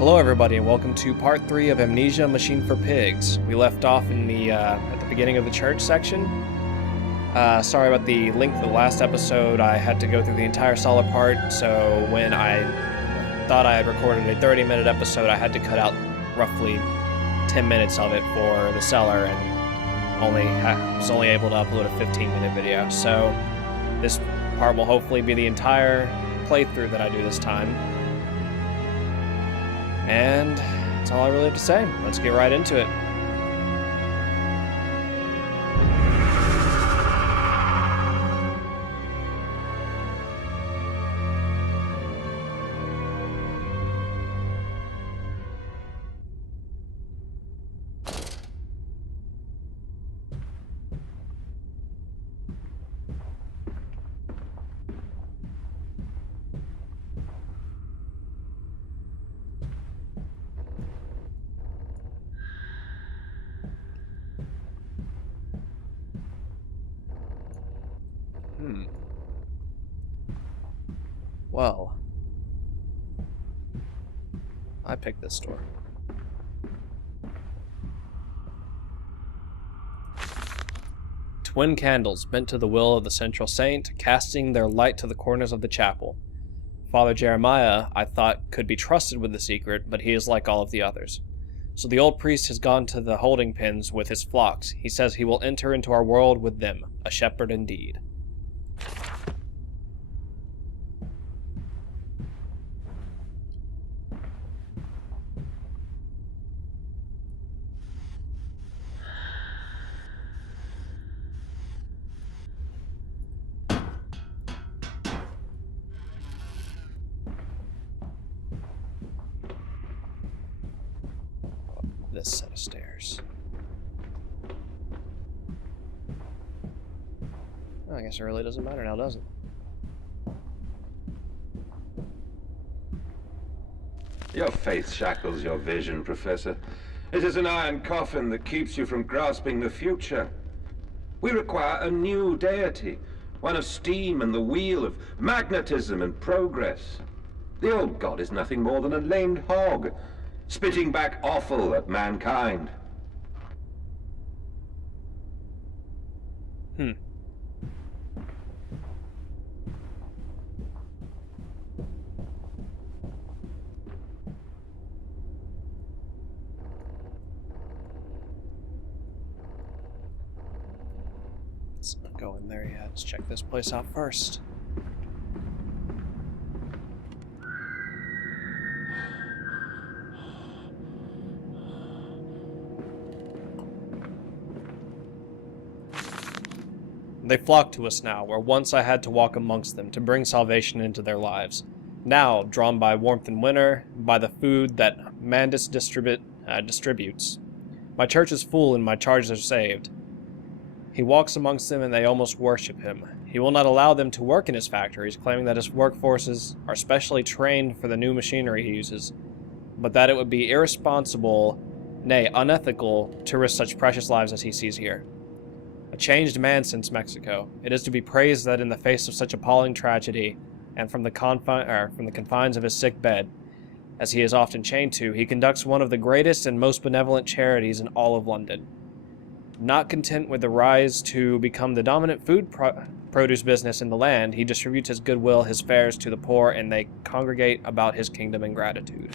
Hello everybody and welcome to part 3 of Amnesia Machine for Pigs. We left off in the at the beginning of the church section. Sorry about the length of the last episode. I had to go through the entire solid part, so when I thought I had recorded a 30-minute episode, I had to cut out roughly 10 minutes of it for the cellar and was only able to upload a 15-minute video. So this part will hopefully be the entire playthrough that I do this time. And that's all I really have to say. Let's get right into it. Well, I picked this door. Twin candles bent to the will of the central saint, casting their light to the corners of the chapel. Father Jeremiah, I thought, could be trusted with the secret, but he is like all of the others. So the old priest has gone to the holding pens with his flocks. He says he will enter into our world with them, a shepherd indeed. This set of stairs. Oh, I guess it really doesn't matter now, does it? Your faith shackles your vision, Professor. It is an iron coffin that keeps you from grasping the future. We require a new deity, one of steam and the wheel, of magnetism and progress. The old god is nothing more than a lamed hog, spitting back offal at mankind. Let's not go in there yet. Let's check this place out first. They flock to us now, where once I had to walk amongst them to bring salvation into their lives. Now, drawn by warmth and winter, by the food that Mandus distributes. My church is full and my charges are saved. He walks amongst them and they almost worship him. He will not allow them to work in his factories, claiming that his workforces are specially trained for the new machinery he uses, but that it would be irresponsible, nay, unethical, to risk such precious lives as he sees here. A changed man since Mexico. It is to be praised that in the face of such appalling tragedy, and from the confines of his sick bed, as he is often chained to, he conducts one of the greatest and most benevolent charities in all of London. Not content with the rise to become the dominant food produce business in the land, he distributes his goodwill, his fares to the poor, and they congregate about his kingdom in gratitude.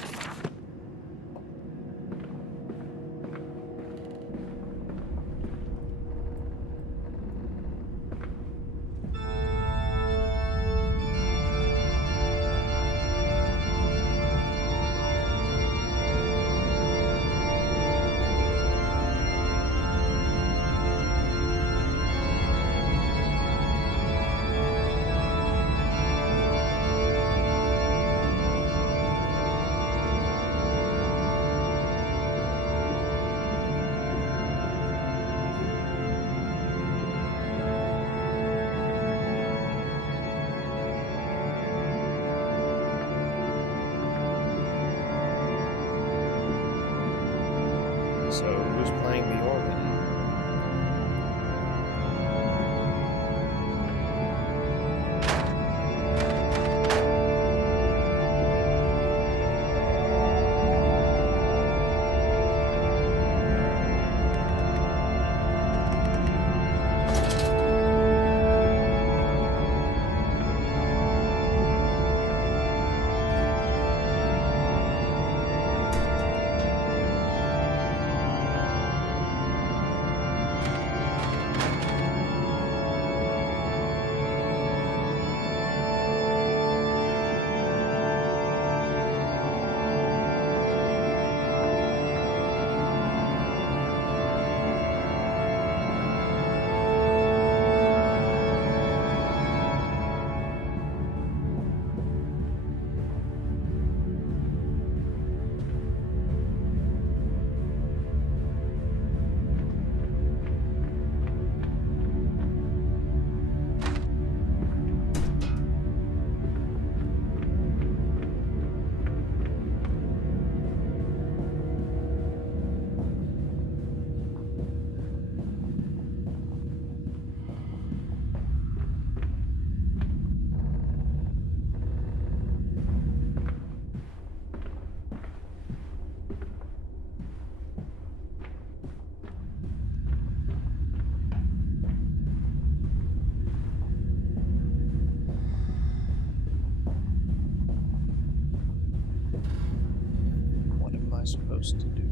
I supposed to do?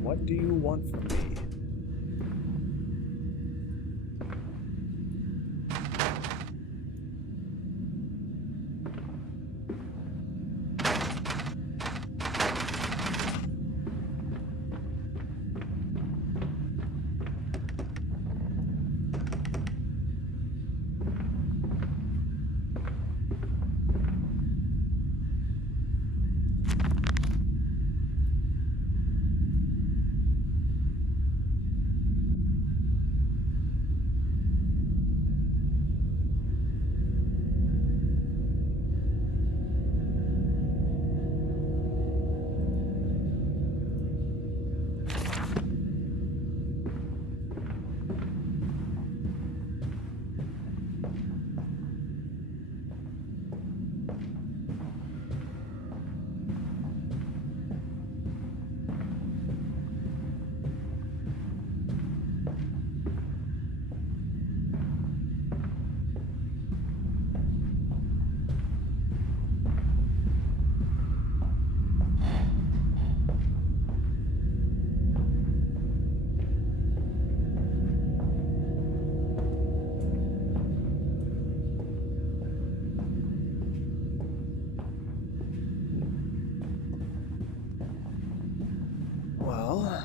What do you want from me? Well,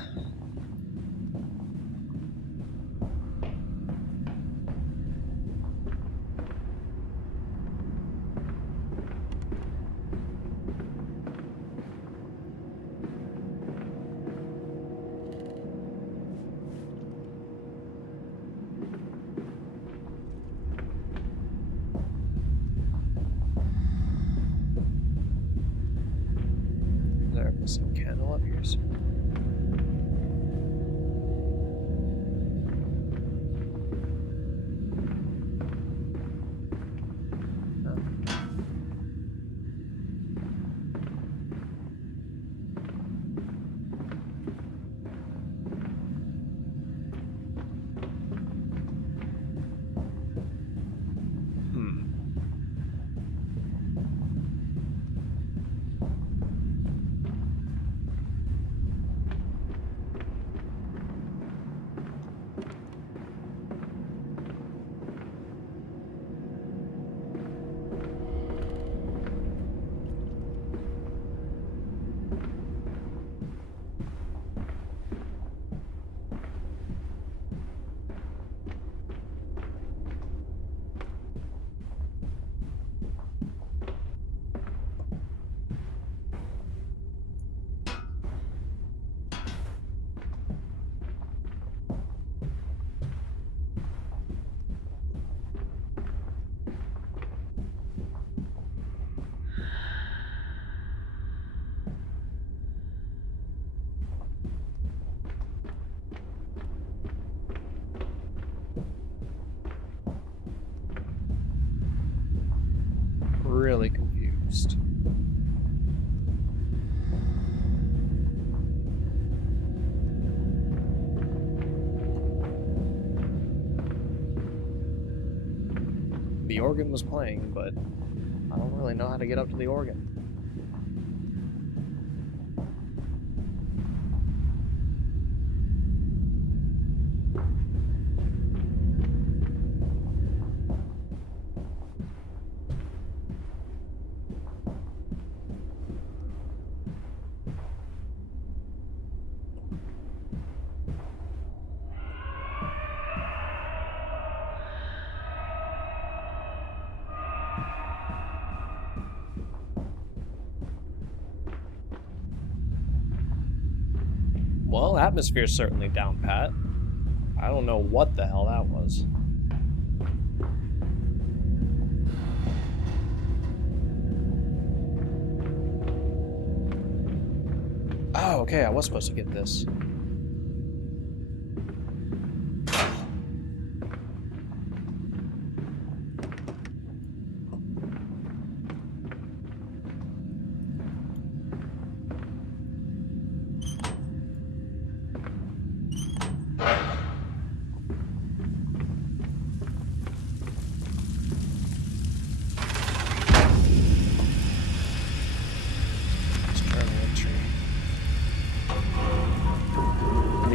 is there a missing candle up here somewhere? Really confused. The organ was playing, but I don't really know how to get up to the organ. Well, atmosphere's certainly down pat. I don't know what the hell that was. Oh, okay, I was supposed to get this.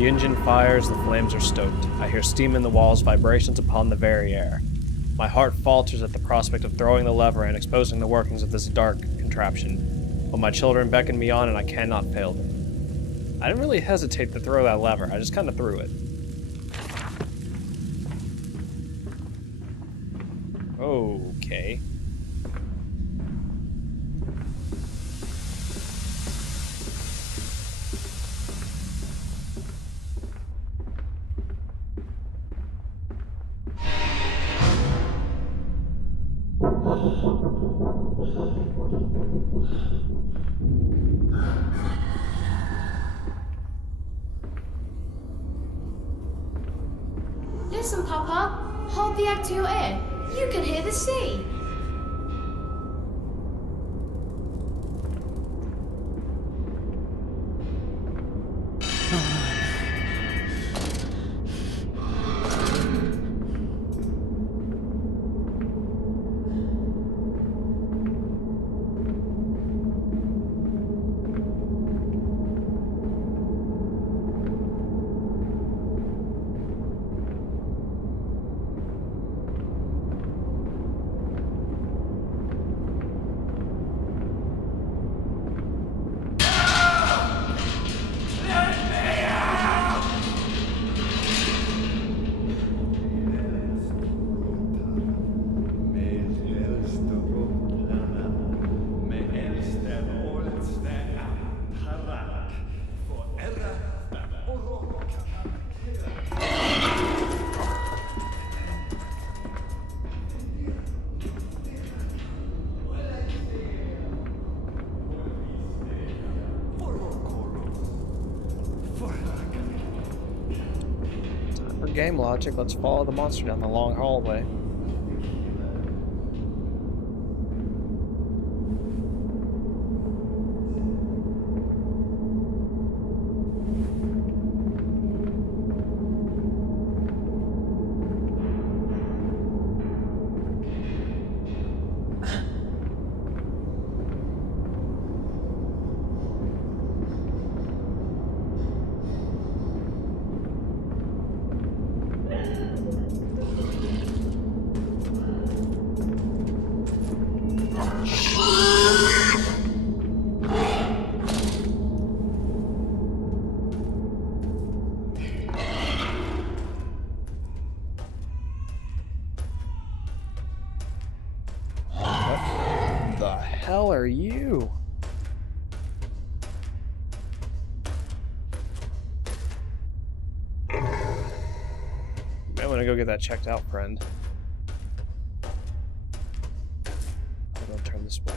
The engine fires, the flames are stoked. I hear steam in the walls, vibrations upon the very air. My heart falters at the prospect of throwing the lever and exposing the workings of this dark contraption. But my children beckon me on and I cannot fail them. I didn't really hesitate to throw that lever, I just kind of threw it. Okay. Listen, Papa. Hold the egg to your ear. You can hear the sea. For game logic, let's follow the monster down the long hallway. What the hell are you? I want to go get that checked out, friend. Don't turn this way.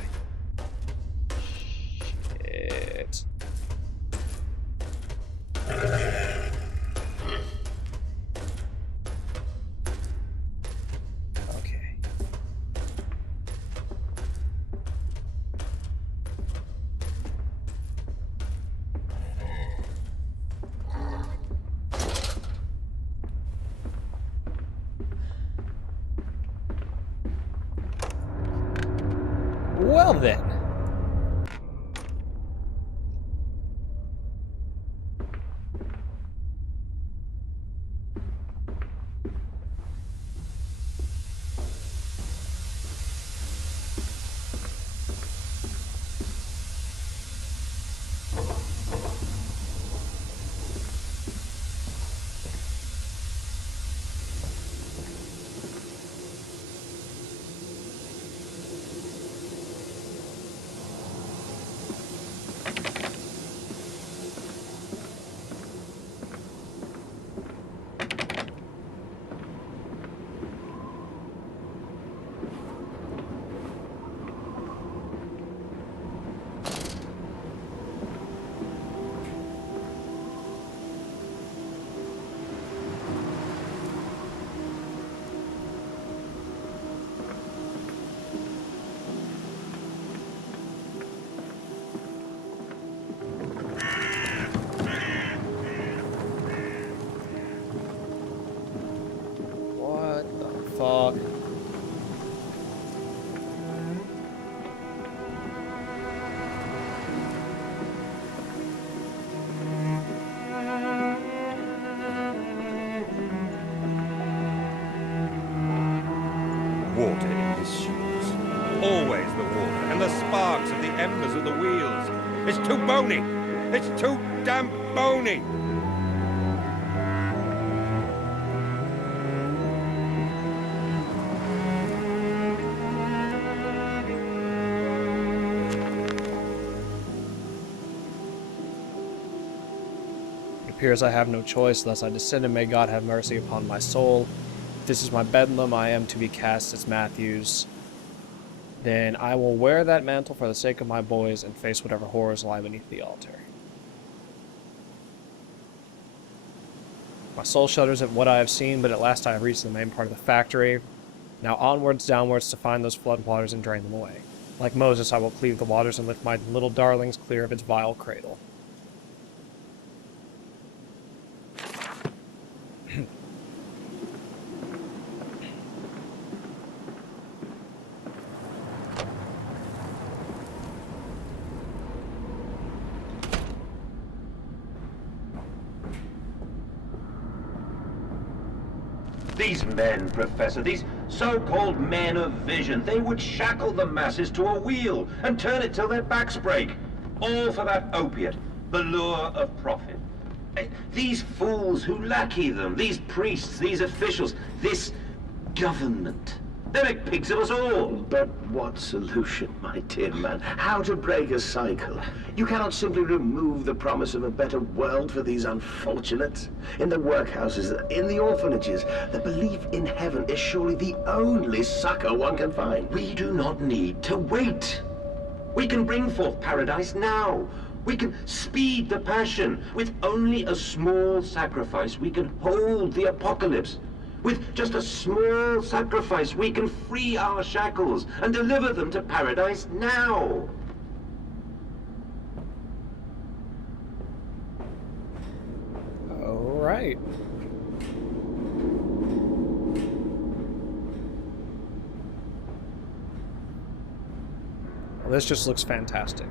Shit. Okay. Well then. Fuck. water in his shoes. Always the water, and the sparks of the embers of the wheels. It's too bony! It's too damn bony! It appears I have no choice, thus I descend, and may God have mercy upon my soul. If this is my bedlam, I am to be cast as Matthews. Then I will wear that mantle for the sake of my boys and face whatever horrors lie beneath the altar. My soul shudders at what I have seen, but at last I have reached the main part of the factory. Now onwards, downwards, to find those flood waters and drain them away. Like Moses, I will cleave the waters and lift my little darlings clear of its vile cradle. These men, Professor, these so-called men of vision, they would shackle the masses to a wheel and turn it till their backs break. All for that opiate, the lure of profit. These fools who lackey them, these priests, these officials, this government. They make pigs of us all. But what solution, my dear man? How to break a cycle? You cannot simply remove the promise of a better world for these unfortunates. In the workhouses, in the orphanages, the belief in heaven is surely the only succor one can find. We do not need to wait. We can bring forth paradise now. We can speed the passion. With only a small sacrifice, we can hold the apocalypse. With just a small sacrifice, we can free our shackles and deliver them to paradise now. All right. Well, this just looks fantastic.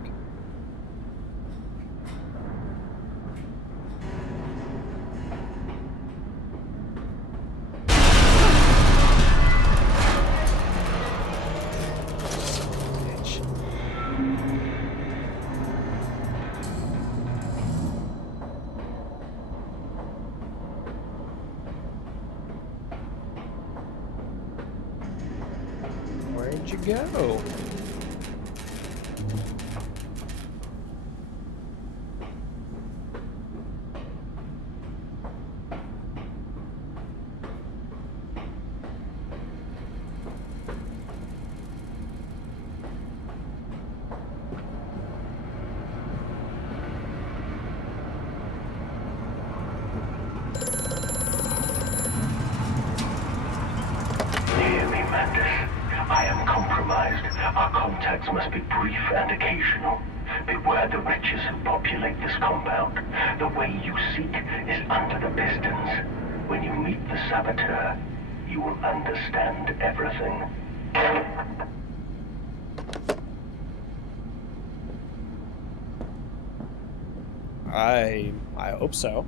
Where'd you go? Hear me, Mandus. I am compromised. Our contacts must be brief and occasional. Beware the wretches who populate this compound. The way you seek is under the pistons. When you meet the saboteur, you will understand everything. I hope so.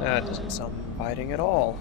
That doesn't sound inviting at all.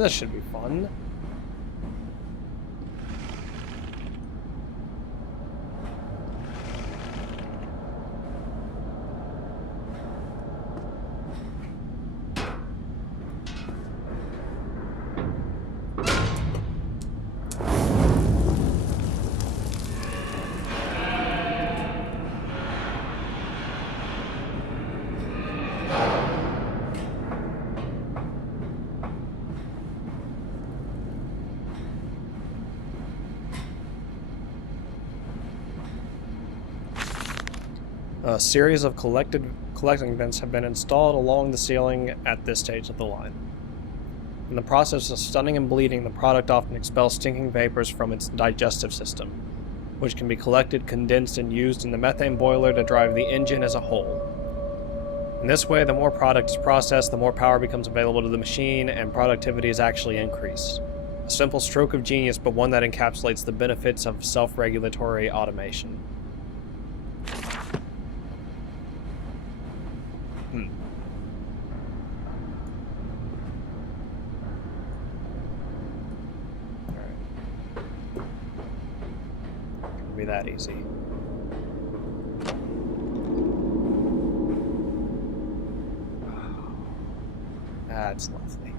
This should be fun. A series of collecting vents have been installed along the ceiling at this stage of the line. In the process of stunning and bleeding, the product often expels stinking vapors from its digestive system, which can be collected, condensed, and used in the methane boiler to drive the engine as a whole. In this way, the more product is processed, the more power becomes available to the machine, and productivity is actually increased. A simple stroke of genius, but one that encapsulates the benefits of self-regulatory automation. Be that easy. That's lovely.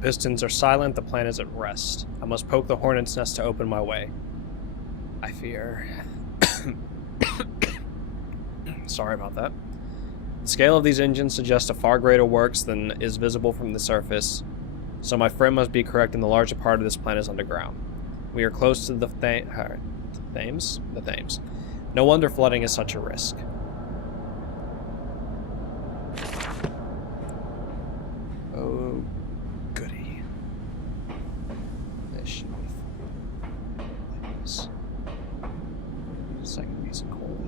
Pistons are silent, the plan is at rest. I must poke the hornet's nest to open my way. I fear... Sorry about that. The scale of these engines suggests a far greater works than is visible from the surface, so my friend must be correct and the larger part of this planet is underground. We are close to the Thames? The Thames. No wonder flooding is such a risk. Oh... goody. This should be fun. Like this. Second piece of coal.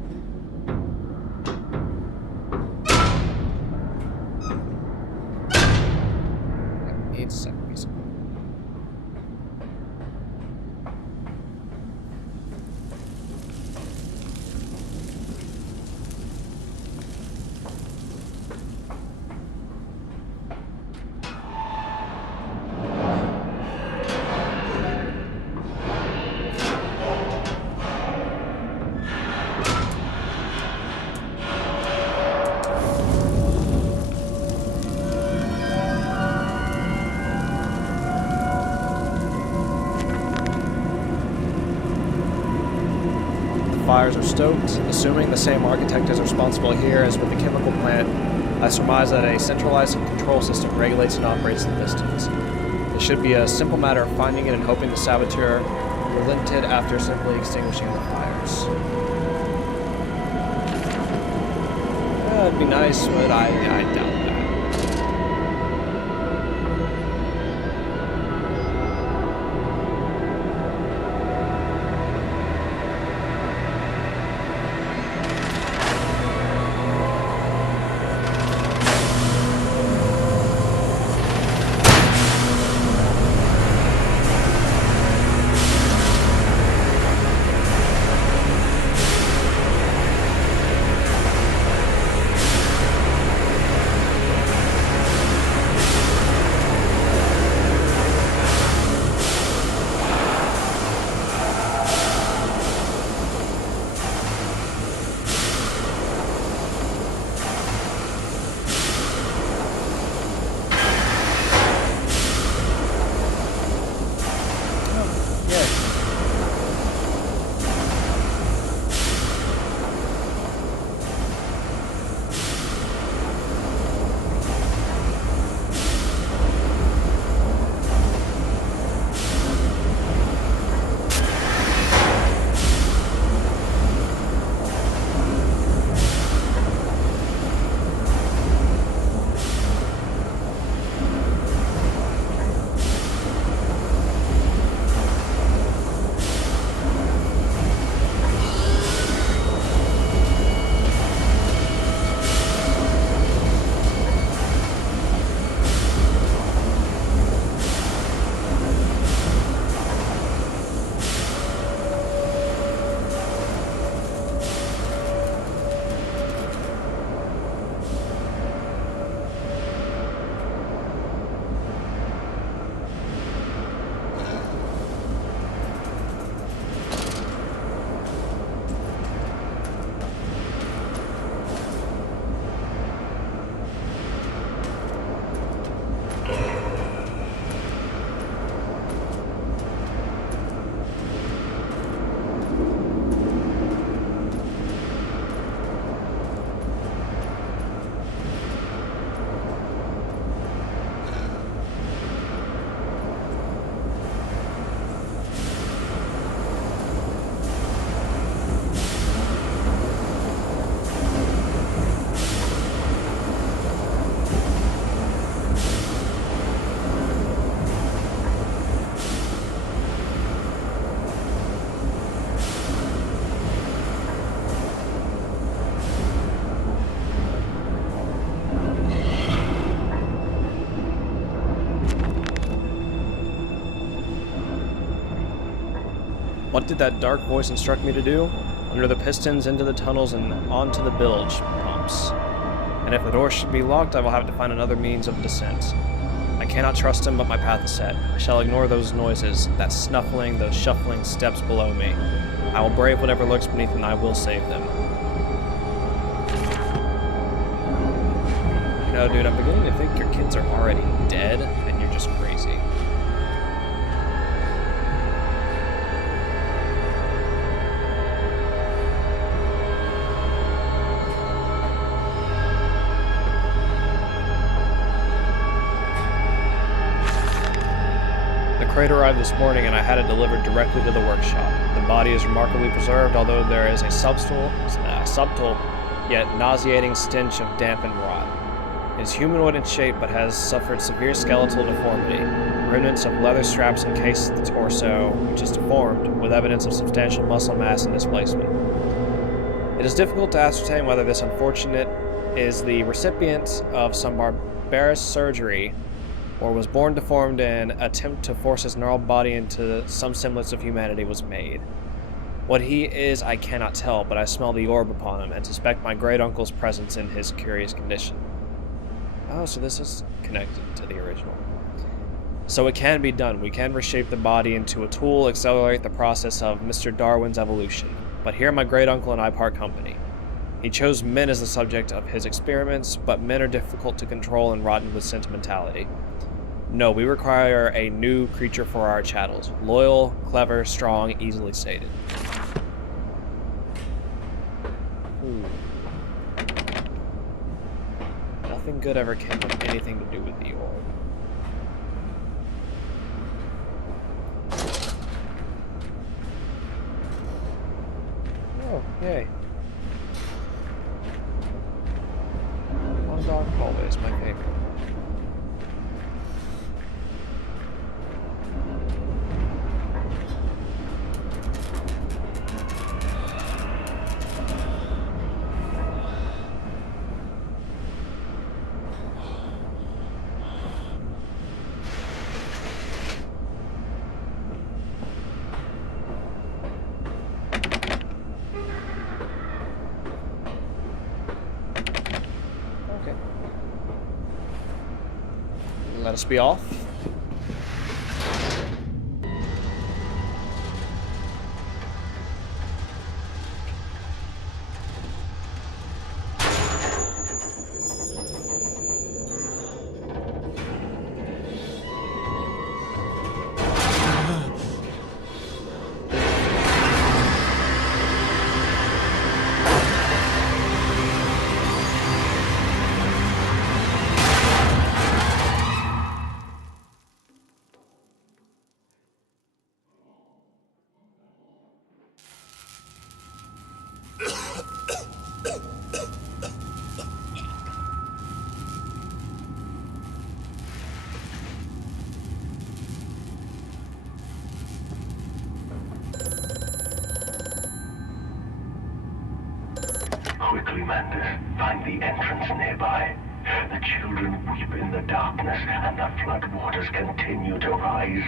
I need a second piece of coal. Fires are stoked. Assuming the same architect is responsible here as with the chemical plant, I surmise that a centralized control system regulates and operates the pistons. It should be a simple matter of finding it and hoping the saboteur relented after simply extinguishing the fires. That'd be nice, but I doubt that. What did that dark voice instruct me to do? Under the pistons, into the tunnels, and onto the bilge pumps. And if the door should be locked, I will have to find another means of descent. I cannot trust him, but my path is set. I shall ignore those noises, that snuffling, those shuffling steps below me. I will brave whatever lurks beneath, and I will save them. You know, dude, I'm beginning to think your kids are already dead, and you're just crazy. The crate arrived this morning, and I had it delivered directly to the workshop. The body is remarkably preserved, although there is a subtle yet nauseating stench of damp and rot. It is humanoid in shape, but has suffered severe skeletal deformity. Remnants of leather straps encase the torso, which is deformed, with evidence of substantial muscle mass and displacement. It is difficult to ascertain whether this unfortunate is the recipient of some barbarous surgery, or was born deformed, and an attempt to force his gnarled body into some semblance of humanity was made. What he is, I cannot tell, but I smell the orb upon him, and suspect my great-uncle's presence in his curious condition. Oh, so this is connected to the original. So it can be done. We can reshape the body into a tool, accelerate the process of Mr. Darwin's evolution. But here my great-uncle and I part company. He chose men as the subject of his experiments, but men are difficult to control and rotten with sentimentality. No, we require a new creature for our chattels. Loyal, clever, strong, easily sated. Nothing good ever came with anything to do with the orb. Oh, yay. One dog always my favorite. Let us be off. Quickly, Mantis, find the entrance nearby. The children weep in the darkness, and the floodwaters continue to rise.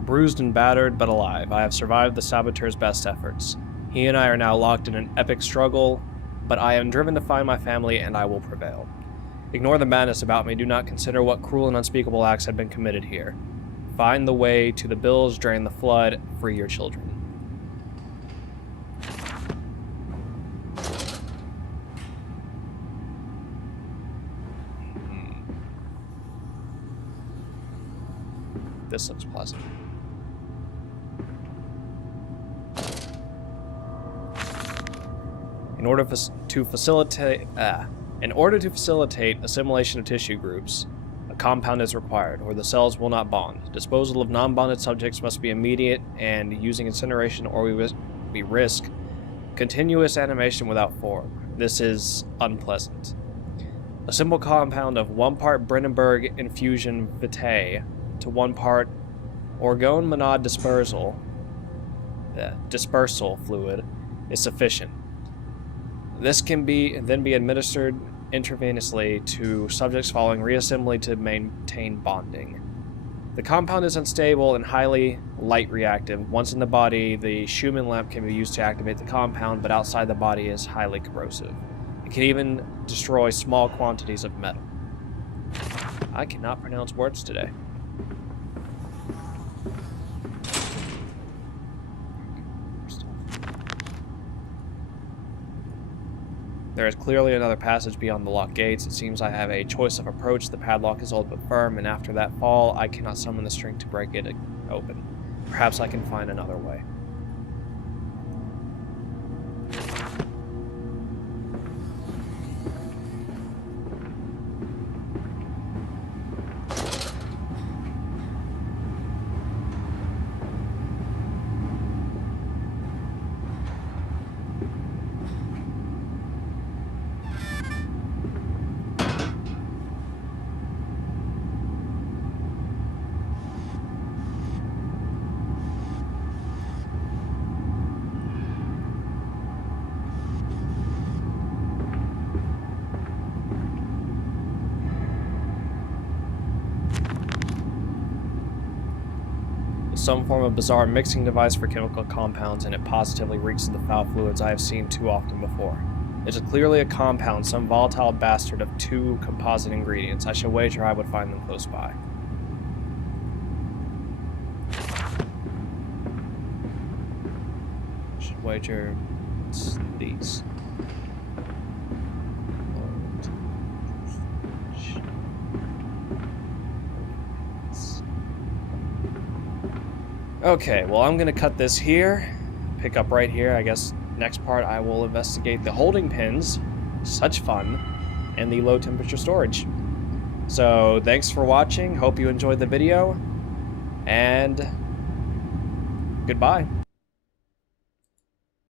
Bruised and battered, but alive, I have survived the saboteur's best efforts. He and I are now locked in an epic struggle, but I am driven to find my family, and I will prevail. Ignore the madness about me. Do not consider what cruel and unspeakable acts have been committed here. Find the way to the bilge, drain the flood, free your children. This looks pleasant. In order to facilitate assimilation of tissue groups, a compound is required, or the cells will not bond. Disposal of non-bonded subjects must be immediate, and using incineration, or we risk continuous animation without form. This is unpleasant. A simple compound of 1 part Brandenburg infusion vitae to 1 part orgone monod dispersal fluid is sufficient. This can then be administered intravenously to subjects following reassembly to maintain bonding. The compound is unstable and highly light reactive. Once in the body, the Schumann lamp can be used to activate the compound, but outside the body is highly corrosive. It can even destroy small quantities of metal. I cannot pronounce words today. There is clearly another passage beyond the locked gates. It seems I have a choice of approach. The padlock is old but firm, and after that fall, I cannot summon the strength to break it open. Perhaps I can find another way. Some form of bizarre mixing device for chemical compounds, and it positively reeks of the foul fluids I have seen too often before. It is clearly a compound, some volatile bastard of two composite ingredients. I shall wager I would find them close by. I should wager it's these. Okay, well, I'm gonna cut this here, pick up right here. I guess next part I will investigate the holding pins, such fun, and the low temperature storage. So thanks for watching, hope you enjoyed the video, and goodbye.